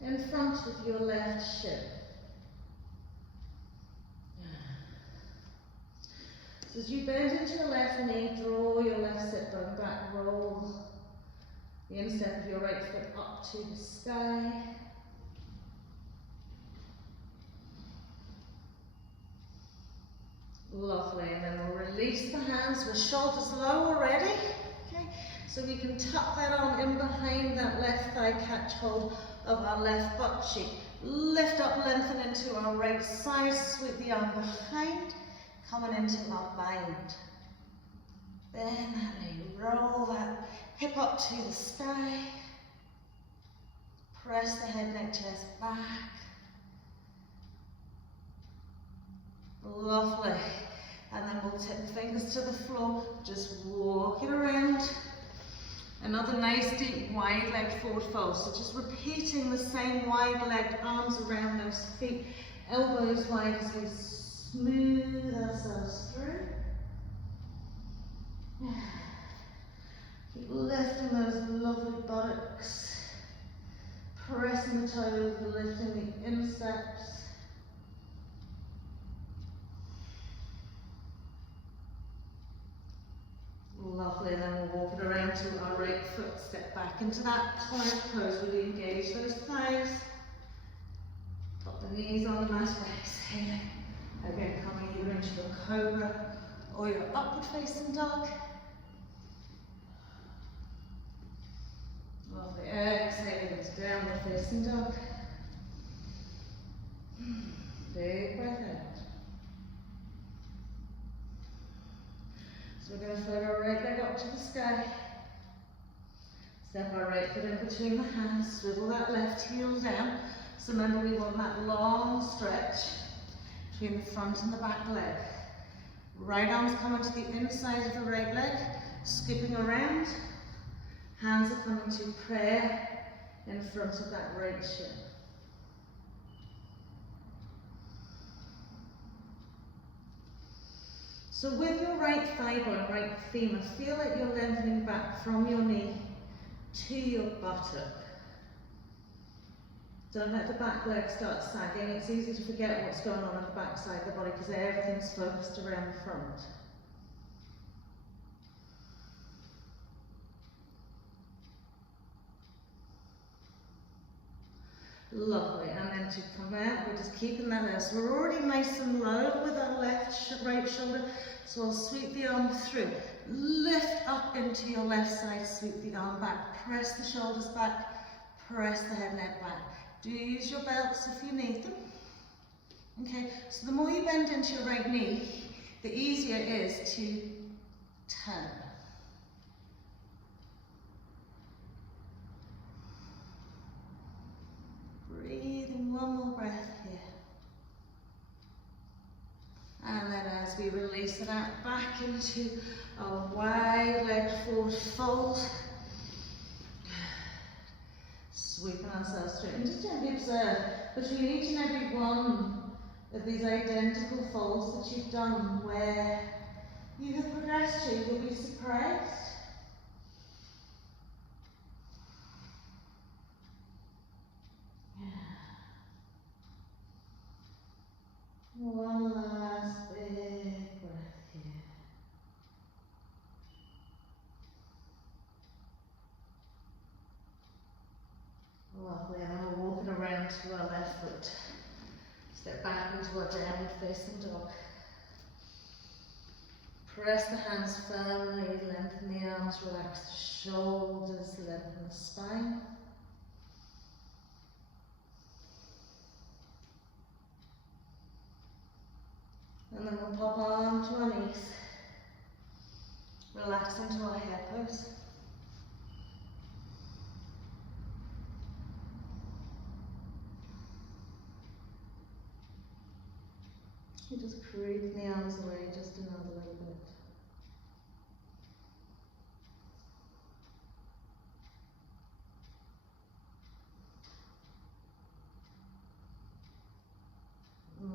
in front of your left shin. So as you bend into your left knee, draw your left sit bone back, roll the instep of your right foot up to the sky. Lovely, and then we'll release the hands with shoulders low already. Okay, so we can tuck that arm in behind that left thigh, catch hold of our left butt cheek. Lift up, lengthen into our right side, sweep the arm behind, coming into our bind. Bend that knee, roll that hip up to the sky. Press the head, neck, chest back. Lovely. And then we'll tip the fingers to the floor, just walk it around. Another nice deep wide leg forward fold. So just repeating the same wide legged arms around those feet, elbows wide as we smooth ourselves through. Keep lifting those lovely buttocks, pressing the toes, lifting the insteps. Lovely, and then we'll walk it around to our right foot, step back into that plank pose, really engage those thighs. Pop the knees on the mat, exhaling. Again, coming either into your cobra or your upward facing dog. Lovely, exhaling into downward facing dog. Big breath out. So we're going to float our right leg up to the sky. Step our right foot in between the hands, swivel that left heel down. So remember, we want that long stretch between the front and the back leg. Right arm's coming to the inside of the right leg, skipping around. Hands are coming to prayer in front of that right shin. So with your right thigh bone, right femur, feel like you're lengthening back from your knee to your buttock. Don't let the back leg start sagging. It's easy to forget what's going on the back side of the body because everything's focused around the front. Lovely, and then to come out, we're just keeping that there. So we're already nice and low with our right shoulder, so I'll sweep the arm through. Lift up into your left side, sweep the arm back, press the shoulders back, press the head, neck back. Do use your belts if you need them. Okay, so the more you bend into your right knee, the easier it is to turn. Breathing one more breath here. And then as we release it out, back into a wide leg forward fold. Sweeping ourselves through. And just gently observe between each and every one of these identical folds that you've done where you have progressed to, you'll be surprised. One last big breath here. Lovely, and then we'll walk it around to our left foot. Step back into our downward facing dog. Press the hands firmly, lengthen the arms, relax the shoulders, lengthen the spine. And then we'll pop onto our knees. Relax into our hare pose. You just creep the arms away just another little bit.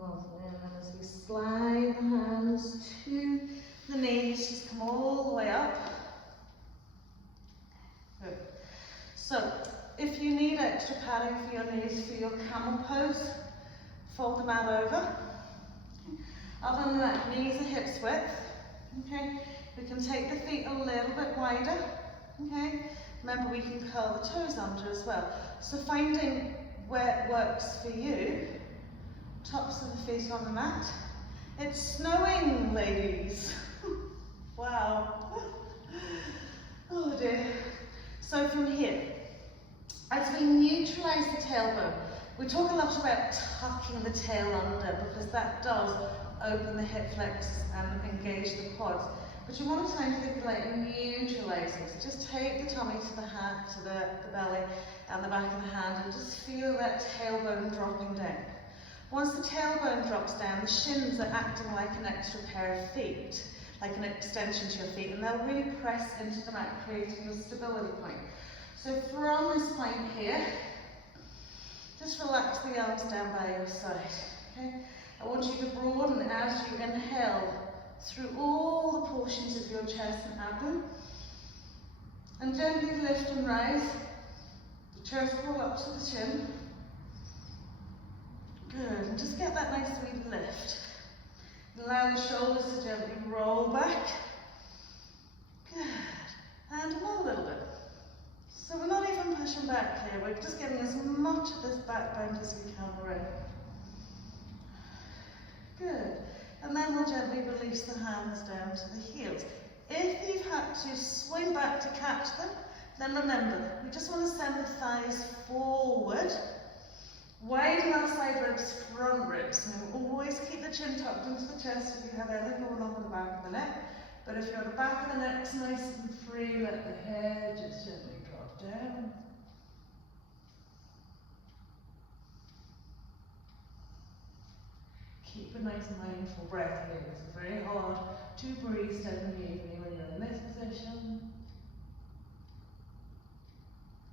Lovely, and then as we slide the hands to the knees, just come all the way up. Good. So, if you need extra padding for your knees for your camel pose, fold the mat over. Other than that, knees are hips width. Okay, we can take the feet a little bit wider. Okay, remember we can curl the toes under as well. So finding where it works for you. Tops of the feet on the mat. It's snowing, ladies. Wow. Oh dear. So from here, as we neutralise the tailbone, we talk a lot about tucking the tail under because that does open the hip flexors and engage the quads. But you want to try and think like neutralising. So just take the tummy to the hand, to the belly and the back of the hand and just feel that tailbone dropping down. Once the tailbone drops down, the shins are acting like an extra pair of feet, like an extension to your feet, and they'll really press into the mat, creating a stability point. So from this point here, just relax the arms down by your side. Okay? I want you to broaden as you inhale through all the portions of your chest and abdomen, and gently lift and rise. The chest roll up to the chin. Good, and just get that nice sweet lift. Allow the shoulders to gently roll back. Good, and another little bit. So we're not even pushing back here, we're just getting as much of this back bend as we can already. Good, and then we'll gently release the hands down to the heels. If you've had to swing back to catch them, then remember, we just want to send the thighs forward. Widen our side ribs, front ribs. Now always keep the chin tucked into the chest if you have anything going on in the back of the neck. But if your back of the neck's nice and free, let the head just gently drop down. Keep a nice mindful breath here. It's very hard to breathe down the evening when you're in this position.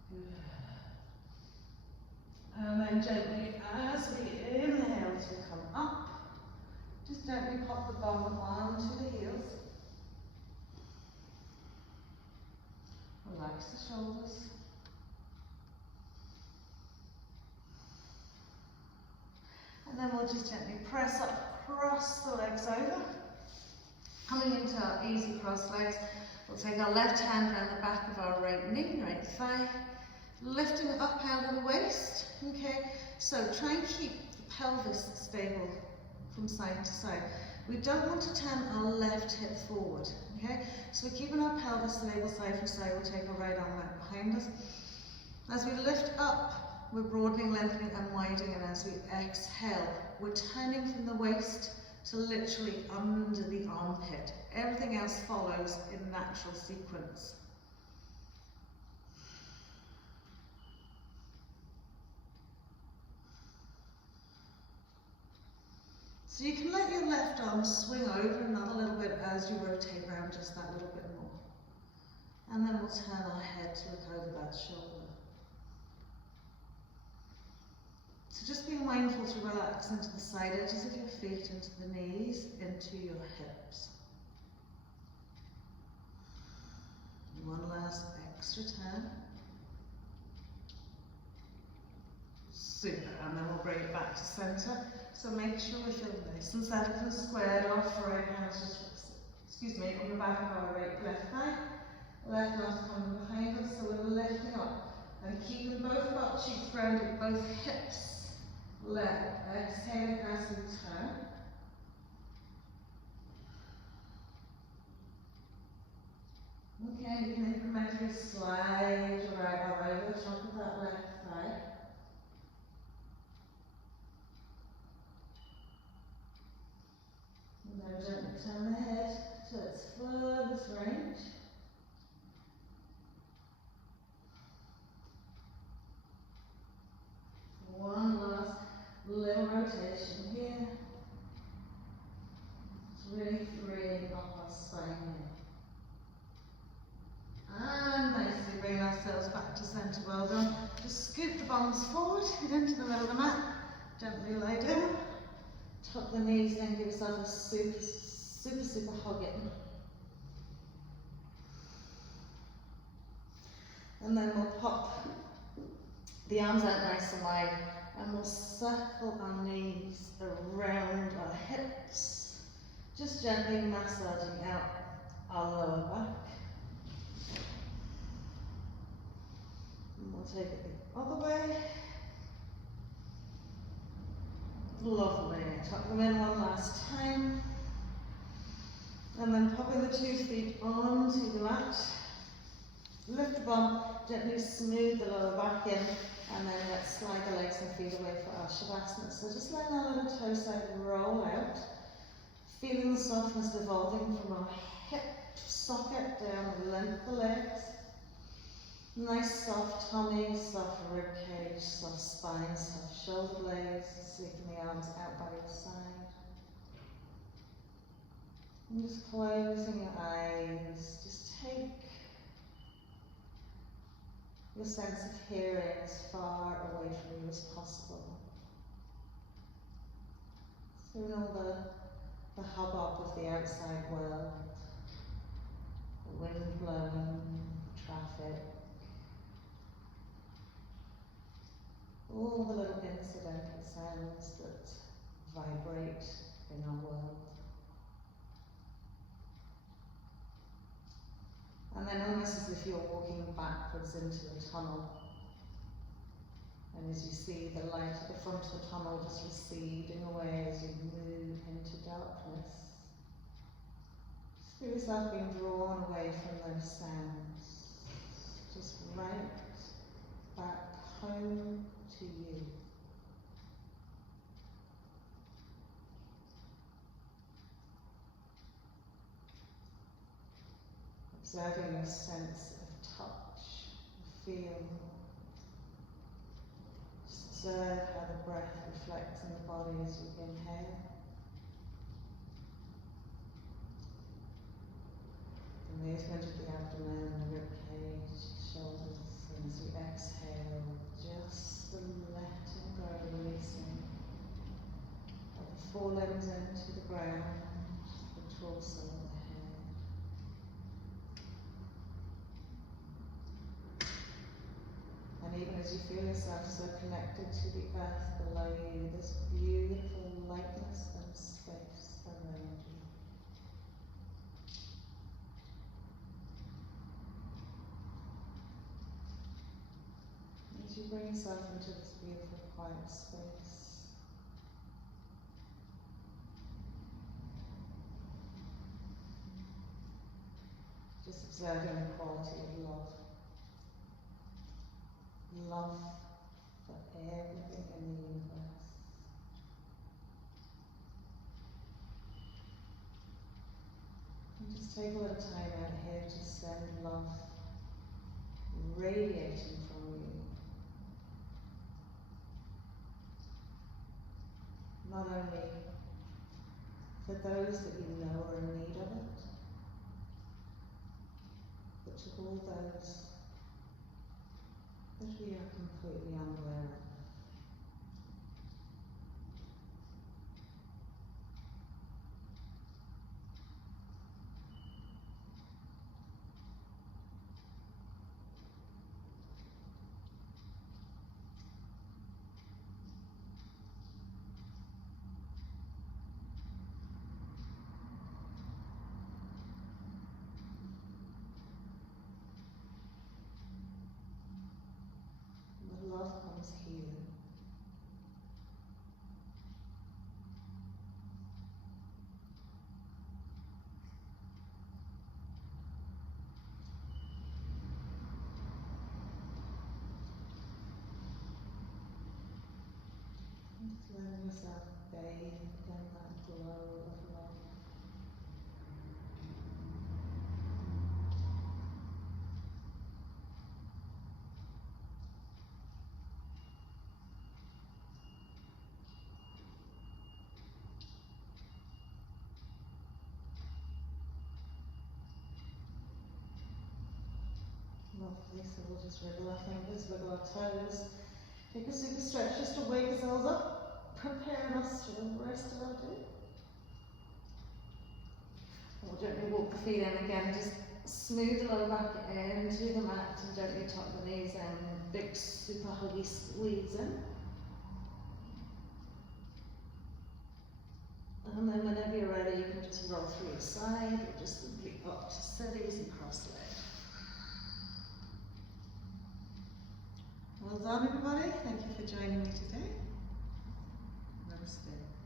Good. And then gently, as we inhale to come up, just gently pop the bum onto the heels. Relax the shoulders. And then we'll just gently press up, cross the legs over. Coming into our easy cross legs, we'll take our left hand around the back of our right knee, right thigh. Lifting up out of the waist, okay? So try and keep the pelvis stable from side to side. We don't want to turn our left hip forward, okay? So we're keeping our pelvis stable side for side. We'll take our right arm out behind us. As we lift up, we're broadening, lengthening and widening, and as we exhale, we're turning from the waist to literally under the armpit. Everything else follows in natural sequence. So you can let your left arm swing over another little bit as you rotate around just that little bit more. And then we'll turn our head to look over that shoulder. So just be mindful to relax into the side edges of your feet, into the knees, into your hips. One last extra turn. Super, and then we'll bring it back to centre. So make sure we feel nice and settled and squared off. Right hands just, on the back of our left thigh. Left arm's coming behind us, so we're lifting up and keeping both butt cheeks grounded, both hips level. Exhale as we turn. Okay, you can incrementally slide your right arm over the top of that left thigh. And then gently turn the head to its furthest range. One last little rotation here. Just really freeing up our spine here. And nicely bring ourselves back to centre. Well done. Just scoop the bums forward, get into the middle of the mat. Gently lie down. Tuck the knees in, give yourself a super hug in. And then we'll pop the arms out nice and wide, and we'll circle our knees around our hips, just gently massaging out our lower back. And we'll take it the other way. Lovely. Tuck them in one last time. And then popping the 2 feet onto the mat. Lift the bum, gently smooth the lower back in, and then let's slide the legs and feet away for our Shavasana. So just letting our little toe side roll out, feeling the softness devolving from our hip socket down the length of the legs. Nice soft tummy, soft rib cage, soft spine, soft shoulder blades, sweeping the arms out by your side. And just closing your eyes, just take your sense of hearing as far away from you as possible. So in all the hubbub of the outside world, the wind blowing, traffic, all the little incidental sounds that vibrate in our world. And then almost as if you're walking backwards into a tunnel. And as you see the light at the front of the tunnel just receding away as you move into darkness, just feel yourself being drawn away from those sounds, just right back home to you. Observing your sense of touch, feel. Just observe how the breath reflects in the body as you inhale. The movement of the abdomen, the rib cage, shoulders, and as you exhale, just the letting go, releasing of the forelimbs into the ground, the torso, the head. And even as you feel yourself so connected to the earth below you, this beautiful lightness and space around you. As you bring yourself into this beautiful quiet space, just observing the quality of love. Love for everything in the universe. And just take a little time out here to send love radiating from you. Not only for those that you know are in need of it, but to all those that we are completely unaware of. And with love comes healing. Just letting yourself bathe in that glow of love. Lovely, so we'll just wriggle our fingers, wiggle our toes. Take a super stretch just to wake ourselves up. preparing us for the rest of our day. We'll gently walk the feet in again, just smooth the lower back into the mat and gently tuck the knees in, big super huggy squeeze in. And then whenever you're ready, you can just roll through your side or just simply up to setties and cross leg. Well done everybody, thank you for joining me today. Namaste.